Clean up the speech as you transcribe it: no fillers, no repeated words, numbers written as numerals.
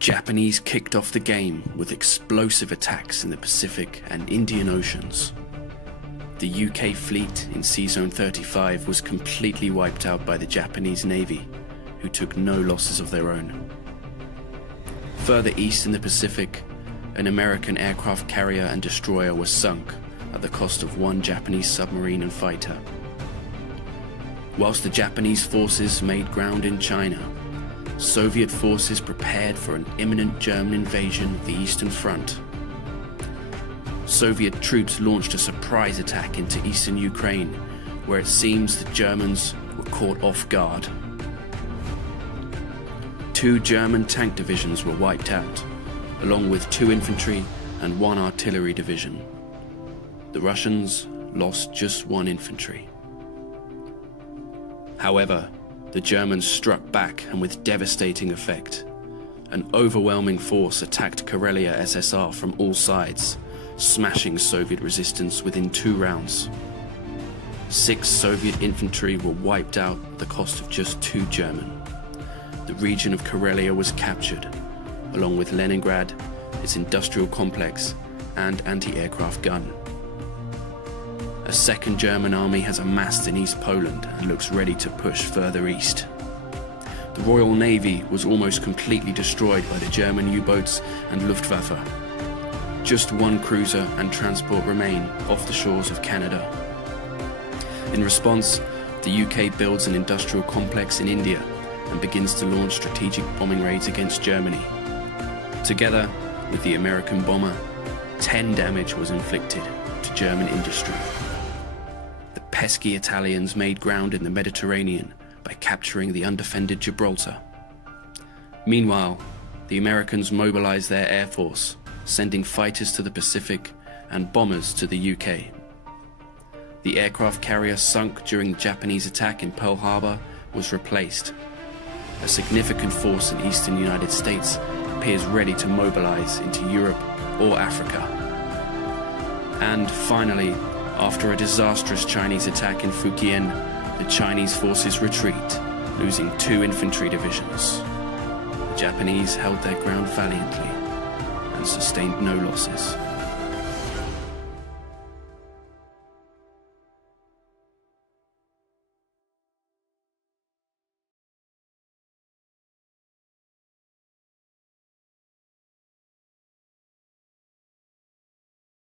Japanese kicked off the game with explosive attacks in the Pacific and Indian Oceans. The UK fleet in Sea Zone 35 was completely wiped out by the Japanese Navy, who took no losses of their own. Further east in the Pacific, an American aircraft carrier and destroyer was sunk at the cost of one Japanese submarine and fighter. Whilst the Japanese forces made ground in China, Soviet forces prepared for an imminent German invasion of the Eastern Front. Soviet troops launched a surprise attack into eastern Ukraine, where it seems the Germans were caught off guard. 2 German tank divisions were wiped out, along with 2 infantry and 1 artillery division. The Russians lost just 1 infantry. However, the Germans struck back, and with devastating effect. An overwhelming force attacked Karelia SSR from all sides, smashing Soviet resistance within 2 rounds. 6 Soviet infantry were wiped out at the cost of just 2 German. The region of Karelia was captured, along with Leningrad, its industrial complex, and anti-aircraft gun. A second German army has amassed in East Poland and looks ready to push further east. The Royal Navy was almost completely destroyed by the German U-boats and Luftwaffe. Just 1 cruiser and transport remain off the shores of Canada. In response, the UK builds an industrial complex in India and begins to launch strategic bombing raids against Germany. Together with the American bomber, 10 damage was inflicted to German industry. The pesky Italians made ground in the Mediterranean by capturing the undefended Gibraltar. Meanwhile, the Americans mobilized their air force, sending fighters to the Pacific and bombers to the UK. The aircraft carrier sunk during the Japanese attack in Pearl Harbor was replaced. A significant force in eastern United States appears ready to mobilize into Europe or Africa. And finally, after a disastrous Chinese attack in Fujian, the Chinese forces retreat, losing 2 infantry divisions. The Japanese held their ground valiantly and sustained no losses.